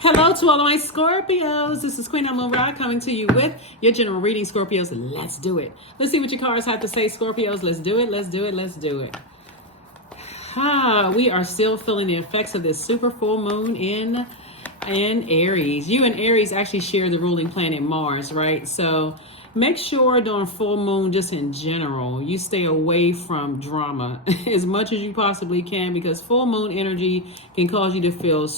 Hello to all of my Scorpios. This is Queen Amun Ra coming to you with your general reading, Scorpios. Let's do it. Let's see what your cards have to say, Scorpios. Let's do it. Let's do it. Let's do it. We are still feeling the effects of this super full moon in Aries. You and Aries actually share the ruling planet Mars, right? So make sure during full moon, just in general, you stay away from drama as much as you possibly can, because full moon energy can cause you to feel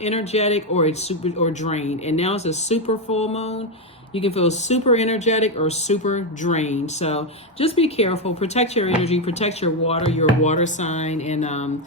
energetic or drained. And now it's a super full moon. You can feel super energetic or super drained. So just be careful. Protect your energy. Protect your water sign. And,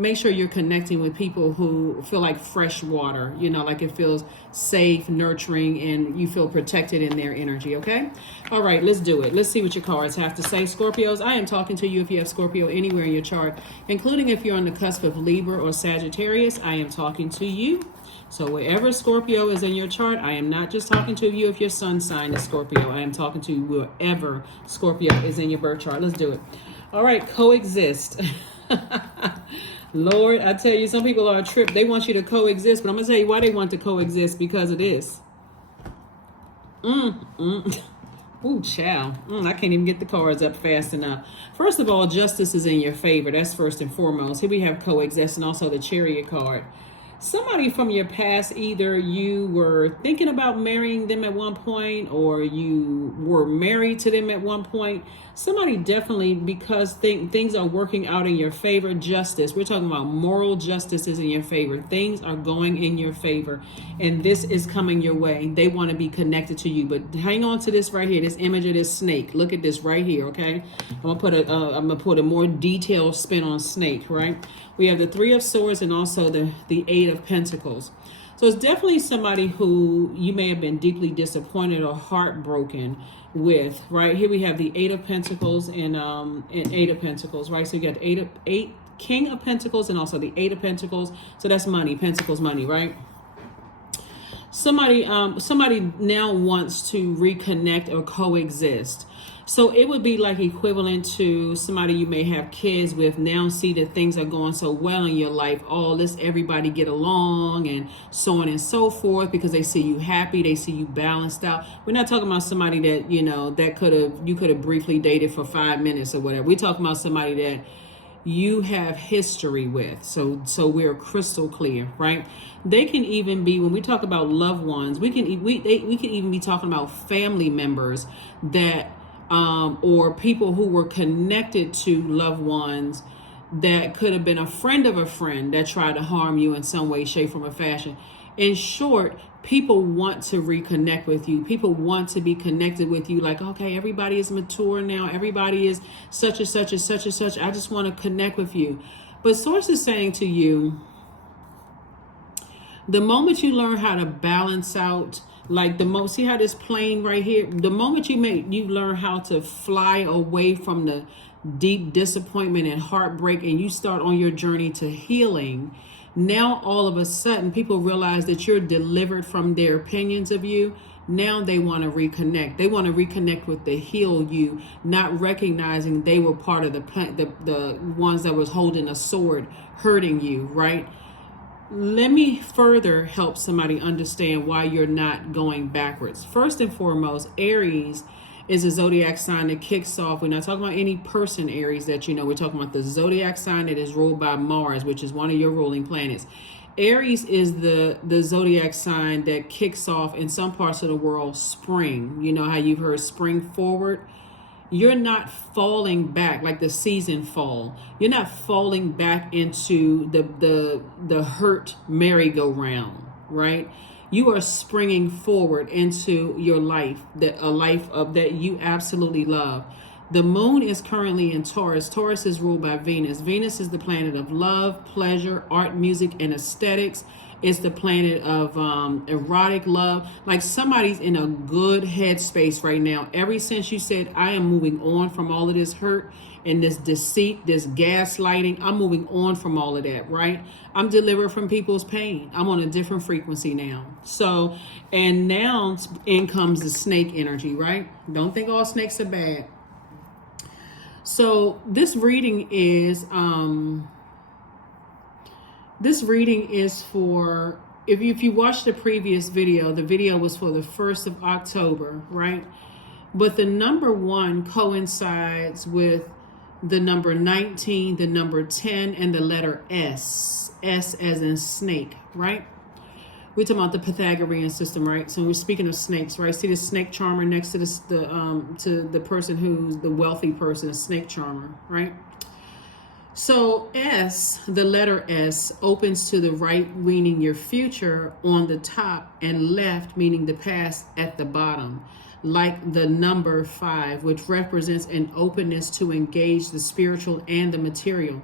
make sure you're connecting with people who feel like fresh water. Like it feels safe, nurturing, and you feel protected in their energy, okay? All right, let's do it. Let's see what your cards have to say. Scorpios, I am talking to you if you have Scorpio anywhere in your chart, including if you're on the cusp of Libra or Sagittarius. I am talking to you. So wherever Scorpio is in your chart, I am not just talking to you if your sun sign is Scorpio. I am talking to you wherever Scorpio is in your birth chart. Let's do it. All right, coexist. Lord, I tell you, some people are a trip. They want you to coexist, but I'm going to tell you why they want to coexist, because of this. Ooh, child. I can't even get the cards up fast enough. First of all, justice is in your favor. That's first and foremost. Here we have coexist and also the Chariot card. Somebody from your past, either you were thinking about marrying them at one point or you were married to them at one point. Somebody definitely, because things are working out in your favor. Justice, we're talking about moral justice is in your favor. Things are going in your favor and this is coming your way. They want to be connected to you, but hang on to this right here, this image of this snake. Look at this right here, okay? I'm gonna put a more detailed spin on snake, right? We have the Three of Swords and also the Eight of Pentacles. So it's definitely somebody who you may have been deeply disappointed or heartbroken with, right? Here we have the Eight of Pentacles and Eight of Pentacles, right? So you got eight King of Pentacles and also the Eight of Pentacles. So that's money, Pentacles, money, right? Somebody now wants to reconnect or coexist. So it would be like equivalent to somebody you may have kids with, now see that things are going so well in your life. Oh, let's everybody get along and so on and so forth, because they see you happy, they see you balanced out. We're not talking about somebody that, you could have briefly dated for 5 minutes or whatever. We're talking about somebody that you have history with. So we're crystal clear, right? They can even be, when we talk about loved ones, we can even be talking about family members that or people who were connected to loved ones that could have been a friend of a friend that tried to harm you in some way, shape, form, or fashion. In short, people want to reconnect with you. People want to be connected with you. Like, okay, everybody is mature now. Everybody is such and such and such and such. I just want to connect with you. But Source is saying to you, the moment you learn how to balance out, like see how this plane right here, the moment you learn how to fly away from the deep disappointment and heartbreak and you start on your journey to healing, now all of a sudden people realize that you're delivered from their opinions of you. Now they want to reconnect. They want to reconnect with the heal you, not recognizing they were part of the ones that was holding a sword hurting you, right? Let me further help somebody understand why you're not going backwards. First and foremost, Aries is a zodiac sign that kicks off. We're not talking about any person, Aries, that we're talking about the zodiac sign that is ruled by Mars, which is one of your ruling planets. Aries is the zodiac sign that kicks off in some parts of the world spring. You know how you've heard spring forward? You're not falling back like the season fall. You're not falling back into the hurt merry-go-round, right? You are springing forward into your life, a life that you absolutely love. The moon is currently in Taurus. Taurus is ruled by Venus. Venus is the planet of love, pleasure, art, music, and aesthetics. It's the planet of erotic love. Like somebody's in a good headspace right now. Ever since you said, I am moving on from all of this hurt and this deceit, this gaslighting, I'm moving on from all of that, right? I'm delivered from people's pain. I'm on a different frequency now. So, and now in comes the snake energy, right? Don't think all snakes are bad. So this reading is for if you watched the previous video, the video was for the 1st of October, right? But the number 1 coincides with the number 19, the number 10, and the letter S. S as in snake, right? We're talking about the Pythagorean system, right? So we're speaking of snakes, right? See the snake charmer next to the person who's the wealthy person, a snake charmer, right? So S, the letter S, opens to the right, meaning your future on the top, and left, meaning the past, at the bottom. Like the number 5, which represents an openness to engage the spiritual and the material.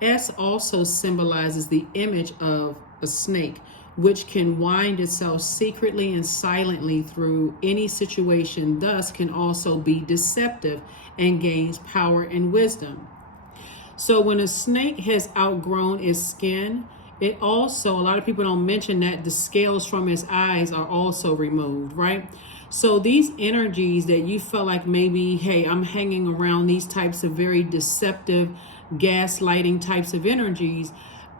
S also symbolizes the image of a snake, which can wind itself secretly and silently through any situation, thus can also be deceptive and gains power and wisdom. So when a snake has outgrown its skin, it also, a lot of people don't mention that the scales from its eyes are also removed, right? So these energies that you felt like maybe, hey, I'm hanging around these types of very deceptive, gaslighting types of energies,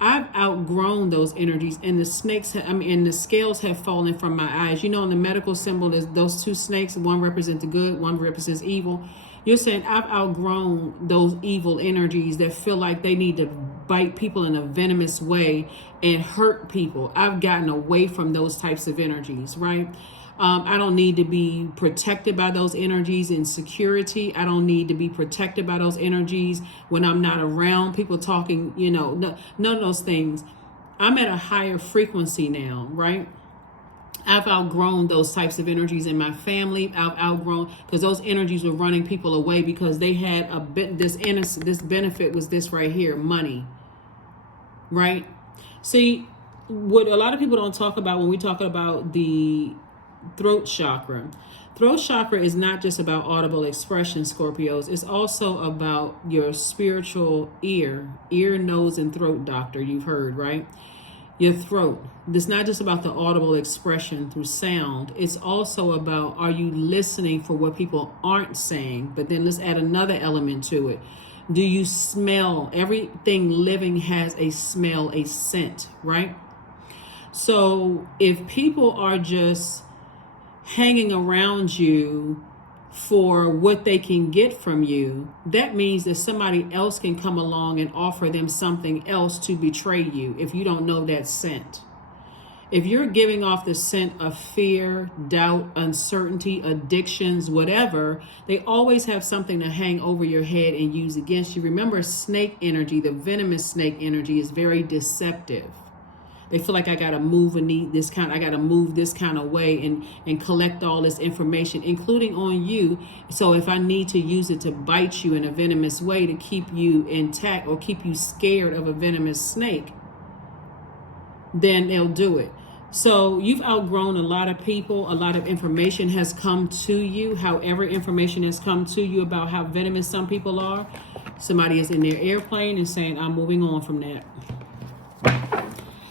I've outgrown those energies, and the snakes, and the scales have fallen from my eyes. You know, in the medical symbol, there's those 2 snakes. One represents the good, one represents evil. You're saying I've outgrown those evil energies that feel like they need to bite people in a venomous way and hurt people. I've gotten away from those types of energies, right? I don't need to be protected by those energies in security. I don't need to be protected by those energies when I'm not around people talking, none of those things. I'm at a higher frequency now, right? I've outgrown those types of energies in my family. I've outgrown, because those energies were running people away because they had a bit, this benefit was this right here, money, right? See, what a lot of people don't talk about when we talk about the throat chakra. Throat chakra is not just about audible expression, Scorpios. It's also about your spiritual ear, nose, and throat doctor. You've heard, right? Your throat. It's not just about the audible expression through sound. It's also about, are you listening for what people aren't saying? But then let's add another element to it. Do you smell? Everything living has a smell, a scent, right? So if people are just hanging around you for what they can get from you, that means that somebody else can come along and offer them something else to betray you if you don't know that scent. If you're giving off the scent of fear, doubt, uncertainty, addictions, whatever, they always have something to hang over your head and use against you. Remember, snake energy, the venomous snake energy, is very deceptive. They feel like I gotta move this kind of way and collect all this information, including on you. So if I need to use it to bite you in a venomous way to keep you intact or keep you scared of a venomous snake, then they'll do it. So you've outgrown a lot of people. A lot of information has come to you. However, information has come to you about how venomous some people are. Somebody is in their airplane and saying, I'm moving on from that.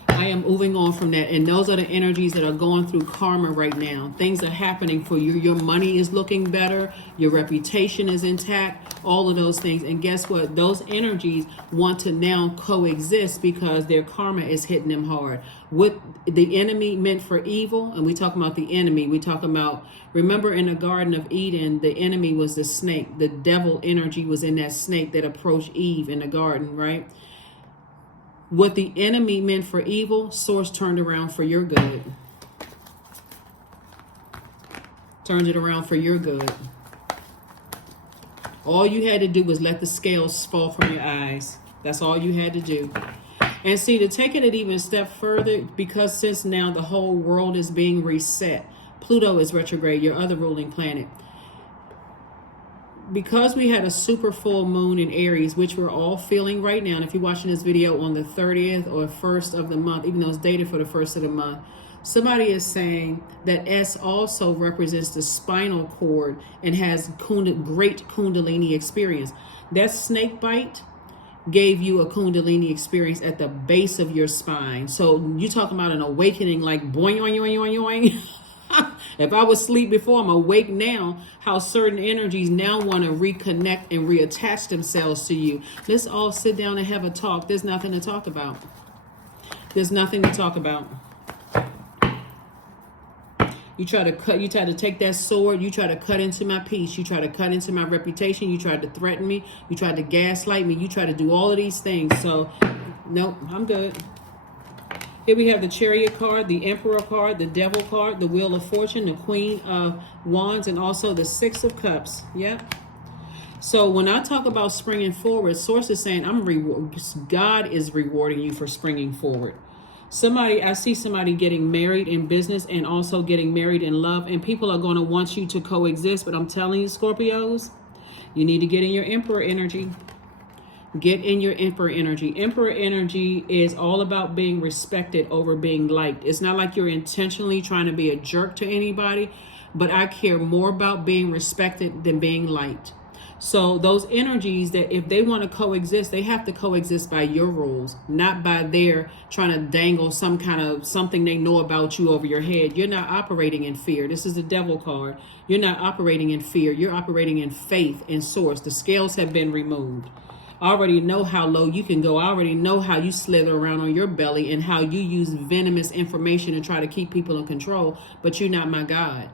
I am moving on from that. And those are the energies that are going through karma right now. Things are happening for you. Your money is looking better. Your reputation is intact. All of those things. And guess what? Those energies want to now coexist because their karma is hitting them hard. What the enemy meant for evil, and we talk about the enemy. We talk about, remember in the Garden of Eden, the enemy was the snake. The devil energy was in that snake that approached Eve in the garden, right? What the enemy meant for evil, Source turned around for your good. Turned it around for your good. All you had to do was let the scales fall from your eyes. That's all you had to do. And see, to take it an even step further, because since now the whole world is being reset, Pluto is retrograde, your other ruling planet. Because we had a super full moon in Aries, which we're all feeling right now, and if you're watching this video on the 30th or 1st of the month, even though it's dated for the 1st of the month, somebody is saying that S also represents the spinal cord and has great Kundalini experience. That snake bite gave you a Kundalini experience at the base of your spine. So you're talking about an awakening, like boing, boing, boing, boing, boing. If I was asleep before, I'm awake now. How certain energies now want to reconnect and reattach themselves to you. Let's all sit down and have a talk. There's nothing to talk about. There's nothing to talk about. You try to take that sword, you try to cut into my peace, you try to cut into my reputation, you tried to threaten me, you tried to gaslight me, you try to do all of these things. So, nope, I'm good. Here we have the Chariot card, the Emperor card, the Devil card, the Wheel of Fortune, the Queen of Wands, and also the Six of Cups. Yep. So when I talk about springing forward, Source is saying God is rewarding you for springing forward. I see somebody getting married in business and also getting married in love, and people are going to want you to coexist. But I'm telling you, Scorpios, you need to get in your Emperor energy. Get in your Emperor energy. Emperor energy is all about being respected over being liked. It's not like you're intentionally trying to be a jerk to anybody, but I care more about being respected than being liked. So those energies, that if they want to coexist, they have to coexist by your rules, not by their trying to dangle some kind of something they know about you over your head. You're not operating in fear. This is the Devil card. You're not operating in fear. You're operating in faith and Source. The scales have been removed. I already know how low you can go. I already know how you slither around on your belly and how you use venomous information to try to keep people in control, but you're not my God.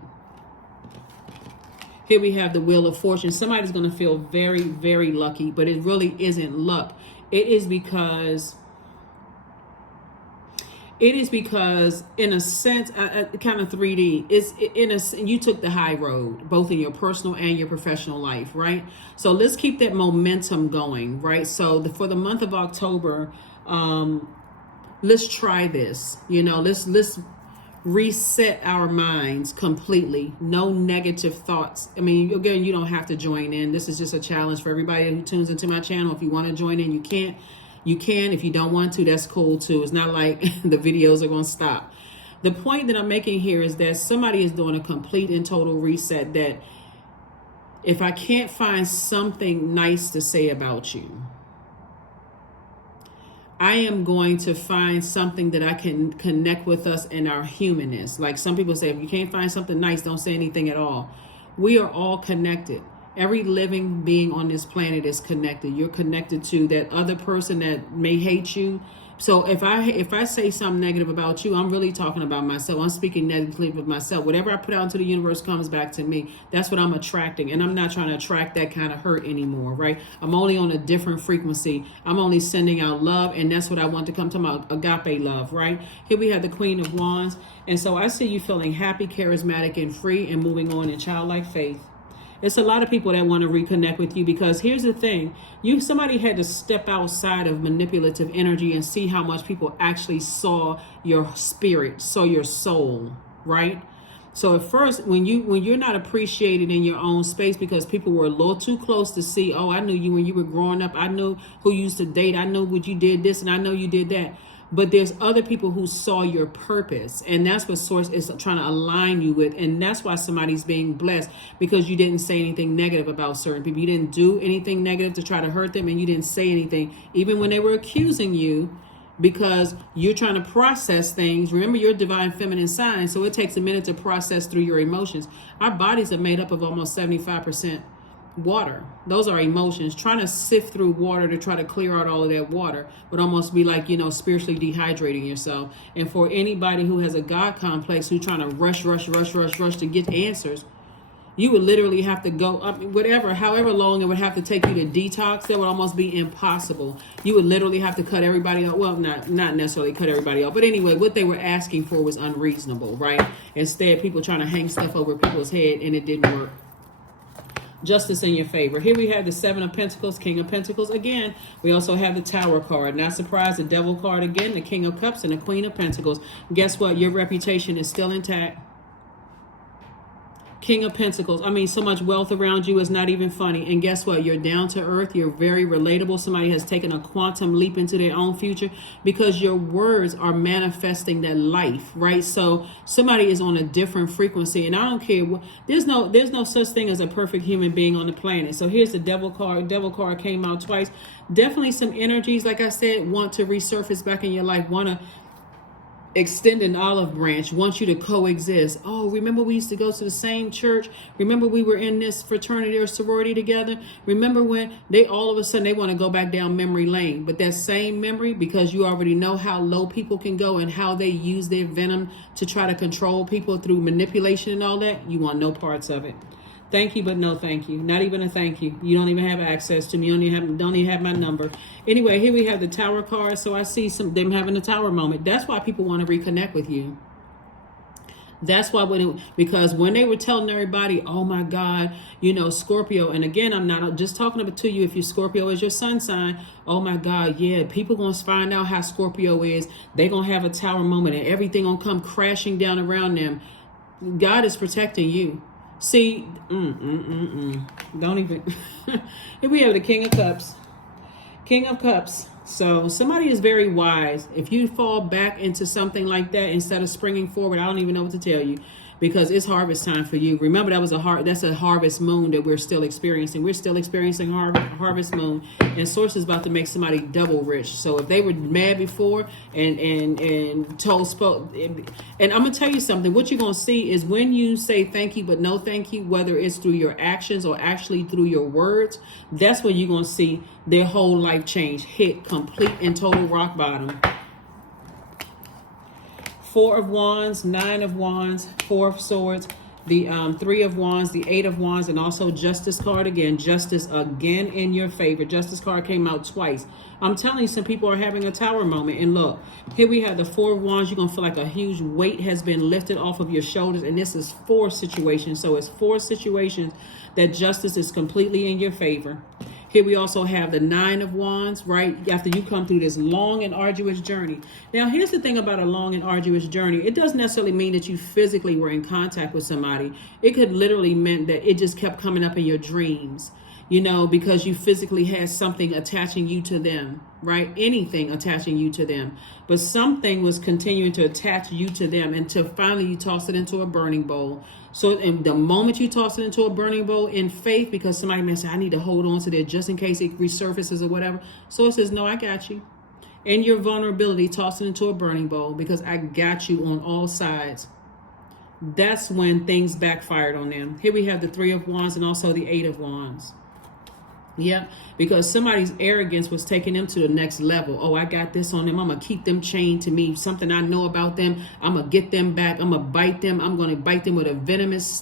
Here we have the Wheel of Fortune. Somebody's going to feel very, very lucky, but it really isn't luck. It is because in a sense, kind of 3D, you took the high road, both in your personal and your professional life, right? So let's keep that momentum going, right? So for the month of October, let's try this. Let's reset our minds completely. No negative thoughts. I mean, again, you don't have to join in. This is just a challenge for everybody who tunes into my channel. If you want to join in, you can. If you don't want to, that's cool too. It's not like the videos are going to stop. The point that I'm making here is that somebody is doing a complete and total reset, that if I can't find something nice to say about you, I am going to find something that I can connect with us in our humanness. Like some people say, if you can't find something nice, don't say anything at all. We are all connected. Every living being on this planet is connected. You're connected to that other person that may hate you. So if I say something negative about you, I'm really talking about myself. I'm speaking negatively of myself. Whatever I put out into the universe comes back to me. That's what I'm attracting. And I'm not trying to attract that kind of hurt anymore, right? I'm only on a different frequency. I'm only sending out love. And that's what I want to come to, my agape love, right? Here we have the Queen of Wands. And so I see you feeling happy, charismatic, and free, and moving on in childlike faith. It's a lot of people that want to reconnect with you, because here's the thing. Somebody had to step outside of manipulative energy and see how much people actually saw your spirit, saw your soul, right? So at first, when you're not appreciated in your own space because people were a little too close to see, oh, I knew you when you were growing up. I knew who you used to date. I know what you did this, and I know you did that. But there's other people who saw your purpose, and that's what Source is trying to align you with. And that's why somebody's being blessed, because you didn't say anything negative about certain people. You didn't do anything negative to try to hurt them, and you didn't say anything even when they were accusing you, because you're trying to process things. Remember, you're a divine feminine sign, so it takes a minute to process through your emotions. Our bodies are made up of almost 75% water. Those are emotions. Trying to sift through water to try to clear out all of that water would almost be like, spiritually dehydrating yourself. And for anybody who has a God complex, who's trying to rush to get answers, you would literally have to go up, however long it would have to take you to detox. That would almost be impossible. You would literally have to cut everybody off. Well, not necessarily cut everybody off, but anyway, what they were asking for was unreasonable, right? Instead, people trying to hang stuff over people's head, and it didn't work. Justice in your favor. Here we have the Seven of Pentacles, King of Pentacles again. We also have the Tower card. Not surprised, the Devil card again, the King of Cups, and the Queen of Pentacles. Guess what? Your reputation is still intact. King of Pentacles. I mean, so much wealth around you is not even funny. And guess what? You're down to earth. You're very relatable. Somebody has taken a quantum leap into their own future because your words are manifesting that life, right? So somebody is on a different frequency, and I don't care. There's no such thing as a perfect human being on the planet. So here's the Devil card. Devil card came out twice. Definitely some energies, like I said, want to resurface back in your life, want to extend an olive branch, wants you to coexist. Oh, remember we used to go to the same church? Remember we were in this fraternity or sorority together? Remember when they all of a sudden they want to go back down memory lane? But that same memory, because you already know how low people can go and how they use their venom to try to control people through manipulation and all that, you want no parts of it. Thank you, but no thank you. Not even a thank you. You don't even have access to me. You don't even have my number. Anyway, here we have the Tower card. So I see them having a Tower moment. That's why people want to reconnect with you. That's why because when they were telling everybody, oh my God, Scorpio, and again, I'm not just talking about to you if you Scorpio is your sun sign. Oh my God, yeah, people gonna find out how Scorpio is. They gonna have a Tower moment and everything gonna come crashing down around them. God is protecting you. See, don't even. Here we have the King of Cups. King of Cups. So somebody is very wise. If you fall back into something like that instead of springing forward, I don't even know what to tell you, because it's harvest time for you. Remember, that's a harvest moon that we're still experiencing. We're still experiencing harvest moon, and Source is about to make somebody double rich. So if they were mad before and spoke, and I'm gonna tell you something. What you're gonna see is when you say thank you but no thank you, whether it's through your actions or actually through your words, that's when you're gonna see their whole life change, hit complete and total rock bottom. 4 of Wands, 9 of Wands, 4 of Swords, the 3 of Wands, the 8 of Wands, and also Justice card again. Justice again in your favor. Justice card came out twice. I'm telling you, some people are having a Tower moment. And look, here we have the 4 of Wands. You're going to feel like a huge weight has been lifted off of your shoulders. And this is 4 situations. So it's 4 situations that justice is completely in your favor. Here we also have the 9 of Wands, right? After you come through this long and arduous journey. Now, here's the thing about a long and arduous journey. It doesn't necessarily mean that you physically were in contact with somebody. It could literally mean that it just kept coming up in your dreams, because you physically had something attaching you to them, right? Anything attaching you to them. But something was continuing to attach you to them until finally you tossed it into a burning bowl. So in the moment you toss it into a burning bowl in faith, because somebody may say, I need to hold on to that just in case it resurfaces or whatever. So it says, no, I got you. In your vulnerability, toss it into a burning bowl because I got you on all sides. That's when things backfired on them. Here we have the 3 of Wands and also the 8 of Wands. Yeah, because somebody's arrogance was taking them to the next level. Oh, I got this on them. I'm going to keep them chained to me. Something I know about them. I'm going to get them back. I'm going to bite them. I'm going to bite them with a venomous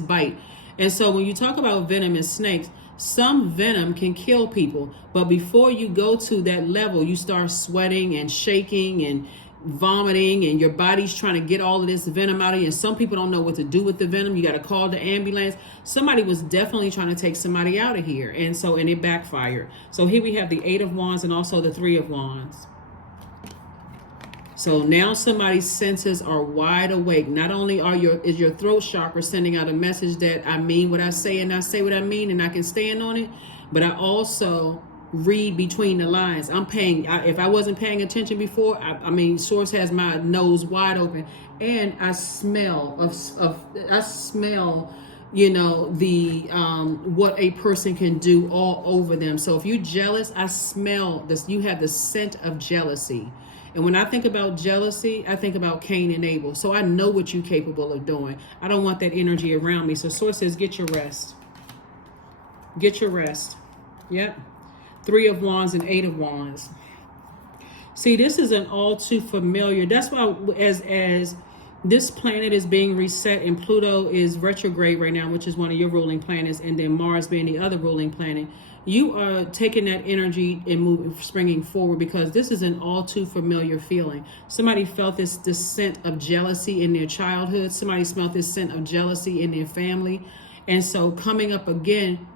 bite. And so when you talk about venomous snakes, some venom can kill people. But before you go to that level, you start sweating and shaking and vomiting, and your body's trying to get all of this venom out of you. And some people don't know what to do with the venom. You got to call the ambulance. Somebody was definitely trying to take somebody out of here. And it backfired. So here we have the 8 of Wands and also the 3 of Wands. So now somebody's senses are wide awake. Not only is your throat chakra sending out a message that I mean what I say and I say what I mean and I can stand on it, but I also read between the lines. If I wasn't paying attention before, Source has my nose wide open, and I smell what a person can do all over them. So if you're jealous, I smell this. You have the scent of jealousy. And when I think about jealousy, I think about Cain and Abel. So I know what you're capable of doing. I don't want that energy around me. So Source says, get your rest. Get your rest. Yep. 3 of Wands and 8 of Wands. See, this is an all too familiar. That's why as this planet is being reset and Pluto is retrograde right now, which is one of your ruling planets, and then Mars being the other ruling planet, you are taking that energy and springing forward, because this is an all too familiar feeling. Somebody felt this scent of jealousy in their childhood. Somebody smelled this scent of jealousy in their family. And so coming up again,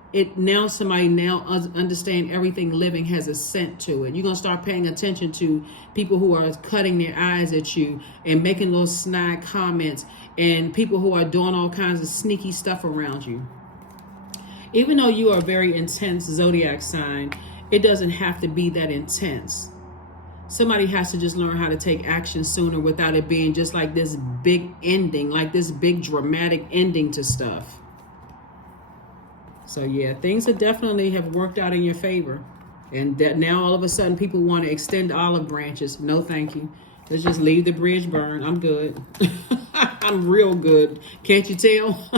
somebody understand everything living has a scent to it. You're going to start paying attention to people who are cutting their eyes at you and making those snide comments, and people who are doing all kinds of sneaky stuff around you. Even though you are a very intense zodiac sign, it doesn't have to be that intense. Somebody has to just learn how to take action sooner without it being just like this big ending, like this big dramatic ending to stuff. So yeah, things definitely have worked out in your favor. And that now all of a sudden people want to extend olive branches. No, thank you. Let's just leave the bridge burn. I'm good. I'm real good. Can't you tell?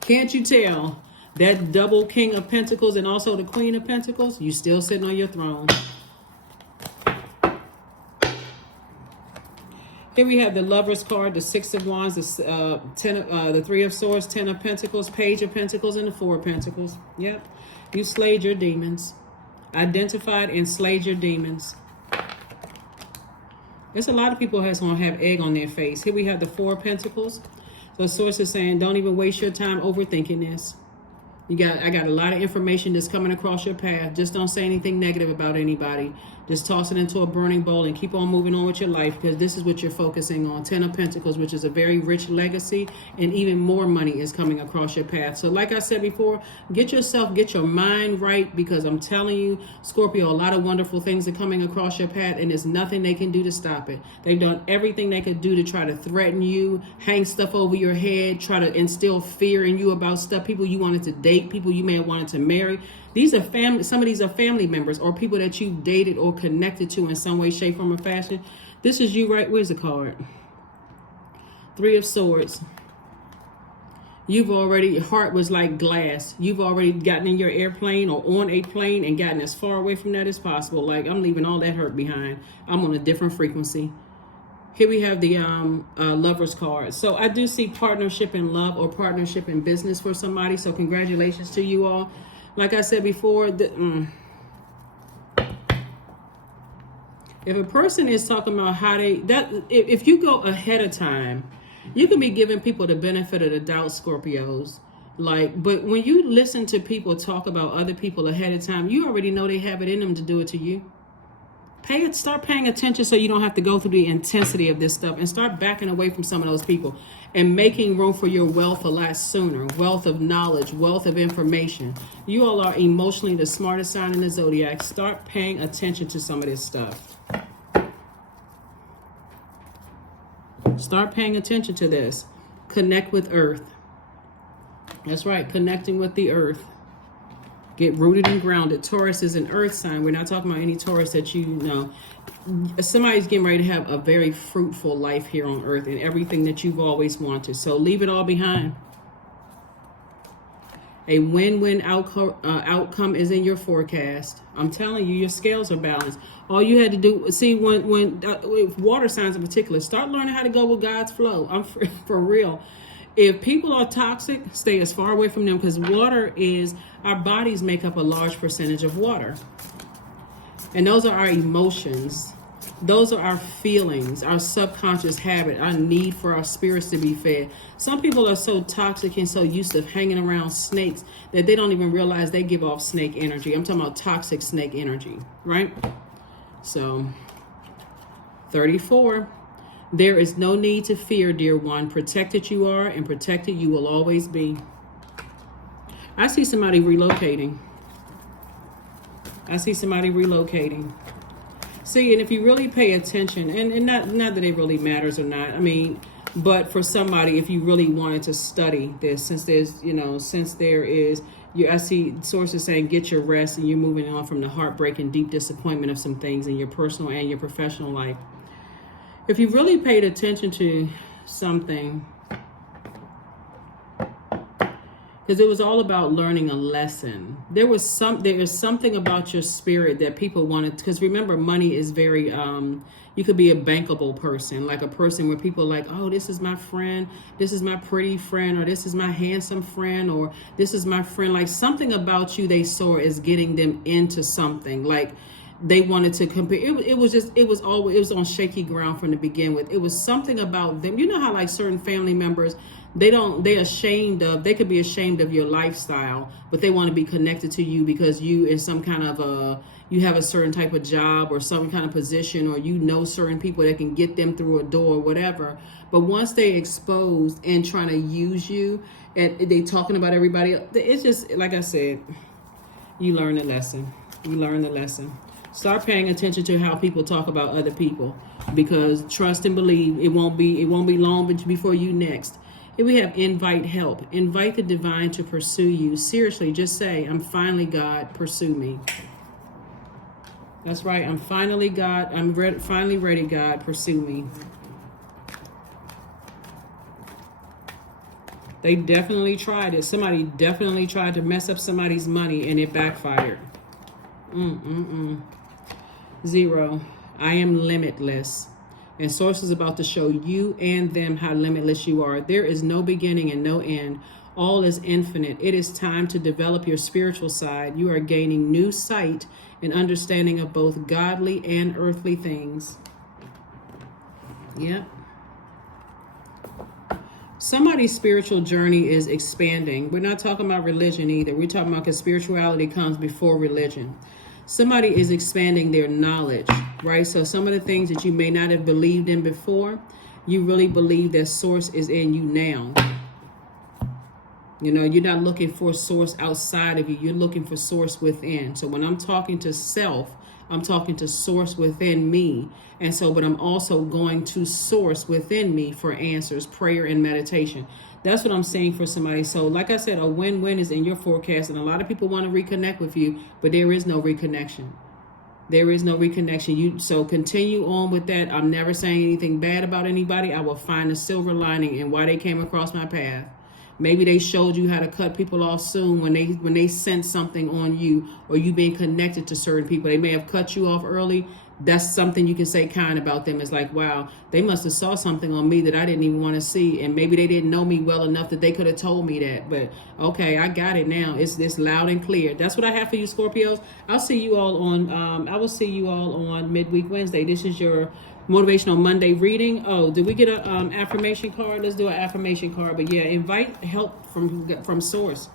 Can't you tell? That double King of Pentacles and also the Queen of Pentacles, you still sitting on your throne. Here we have the Lover's card, the Six of Wands, the Three of Swords, Ten of Pentacles, Page of Pentacles, and the Four of Pentacles. Yep. You slayed your demons. Identified and slayed your demons. There's a lot of people that's going to have egg on their face. Here we have the Four of Pentacles. So the source is saying, don't even waste your time overthinking this. I got a lot of information that's coming across your path. Just don't say anything negative about anybody. Just toss it into a burning bowl and keep on moving on with your life, because this is what you're focusing on. Ten of Pentacles, which is a very rich legacy, and even more money is coming across your path. So like I said before, get your mind right, because I'm telling you, Scorpio, a lot of wonderful things are coming across your path, and there's nothing they can do to stop it. They've done everything they could do to try to threaten you, hang stuff over your head, try to instill fear in you about stuff, people you wanted to date, people you may have wanted to marry. These are family. Some of these are family members or people that you dated or connected to in some way, shape, form, or fashion. This is you, right? Where's the card? Three of Swords. Your heart was like glass. You've already gotten in your airplane or on a plane and gotten as far away from that as possible. Like, I'm leaving all that hurt behind. I'm on a different frequency. Here we have the Lover's card. So I do see partnership in love or partnership in business for somebody. So congratulations to you all. Like I said before, if a person is talking about if you go ahead of time, you can be giving people the benefit of the doubt, Scorpios. But when you listen to people talk about other people ahead of time, you already know they have it in them to do it to you. Start paying attention so you don't have to go through the intensity of this stuff, and start backing away from some of those people and making room for your wealth a lot sooner. Wealth of knowledge, wealth of information. You all are emotionally the smartest sign in the Zodiac. Start paying attention to some of this stuff. Start paying attention to this. Connect with Earth. That's right, connecting with the Earth. Get rooted and grounded. Taurus is an earth sign. We're not talking about any Taurus that you know. Somebody's getting ready to have a very fruitful life here on earth and everything that you've always wanted. So leave it all behind. A win-win outcome is in your forecast. I'm telling you, your scales are balanced. All you had to do, see, when water signs in particular, start learning how to go with God's flow. I'm for real. If people are toxic, stay as far away from them, because our bodies make up a large percentage of water. And those are our emotions. Those are our feelings, our subconscious habit, our need for our spirits to be fed. Some people are so toxic and so used to hanging around snakes that they don't even realize they give off snake energy. I'm talking about toxic snake energy, right? So, 34. There is no need to fear, dear one. Protected you are, and protected you will always be. I see somebody relocating. See, and if you really pay attention, and not that it really matters or not, I mean, but for somebody, if you really wanted to study this, I see sources saying get your rest, and you're moving on from the heartbreak and deep disappointment of some things in your personal and your professional life. If you really paid attention to something, because it was all about learning a lesson. There is something about your spirit that people wanted, because remember, money is very, you could be a bankable person, like a person where people are like, oh, this is my friend, this is my pretty friend, or this is my handsome friend, or this is my friend. Like, something about you they saw is getting them into something. Like, they wanted to compare. It was on shaky ground from the begin with. It was something about them. You know how like certain family members, they could be ashamed of your lifestyle, but they want to be connected to you because you in some kind of you have a certain type of job or some kind of position, or you know certain people that can get them through a door or whatever. But once they exposed and trying to use you, and they talking about everybody else, it's just, like I said, you learn the lesson. Start paying attention to how people talk about other people, because trust and believe, it won't be long before you next. Here we have invite help. Invite the divine to pursue you. Seriously, just say, I'm finally God, pursue me. That's right. I'm finally finally ready, God. Pursue me. They definitely tried it. Somebody definitely tried to mess up somebody's money and it backfired. 0. I am limitless. And Source is about to show you and them how limitless you are. There is no beginning and no end. All is infinite. It is time to develop your spiritual side. You are gaining new sight and understanding of both godly and earthly things. Yep. Somebody's spiritual journey is expanding. We're not talking about religion either. We're talking about because spirituality comes before religion. Somebody is expanding their knowledge, right? So some of the things that you may not have believed in before, you really believe that Source is in you now. You know, you're not looking for Source outside of you. You're looking for Source within. So when I'm talking to self, I'm talking to Source within me. And so, but I'm also going to Source within me for answers, prayer, and meditation. That's what I'm saying for somebody. So like I said, a win-win is in your forecast. And a lot of people want to reconnect with you, but there is no reconnection. There is no reconnection. So continue on with that. I'm never saying anything bad about anybody. I will find a silver lining in why they came across my path. Maybe they showed you how to cut people off soon when they sense something on you, or you being connected to certain people. They may have cut you off early. That's something you can say kind about them. It's like, wow, they must have saw something on me that I didn't even want to see. And maybe they didn't know me well enough that they could have told me that. But okay, I got it now. It's loud and clear. That's what I have for you, Scorpios. I will see you all on Midweek Wednesday. This is your Motivational Monday reading. Oh, did we get a affirmation card? Let's do an affirmation card. But yeah, invite help from Source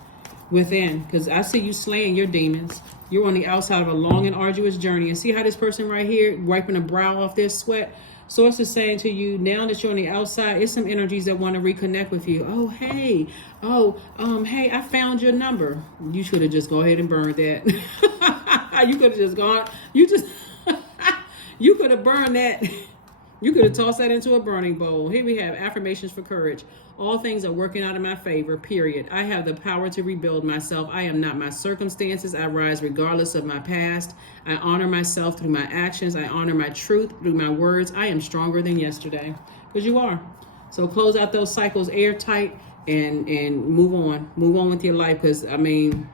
within, because I see you slaying your demons. You're on the outside of a long and arduous journey. And see how this person right here wiping the brow off their sweat? Source is saying to you, now that you're on the outside, it's some energies that want to reconnect with you. Oh, hey. Hey, I found your number. You should have just go ahead and burned that. You could have just gone. You could have burned that. You could have tossed that into a burning bowl. Here we have affirmations for courage. All things are working out in my favor, period. I have the power to rebuild myself. I am not my circumstances. I rise regardless of my past. I honor myself through my actions. I honor my truth through my words. I am stronger than yesterday. Because you are. So close out those cycles airtight and move on. Move on with your life. Because, I mean,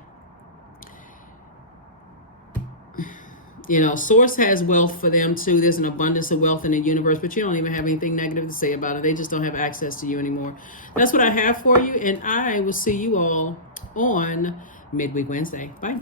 you know, Source has wealth for them too. There's an abundance of wealth in the universe, but you don't even have anything negative to say about it. They just don't have access to you anymore. That's what I have for you, and I will see you all on Midweek Wednesday. Bye.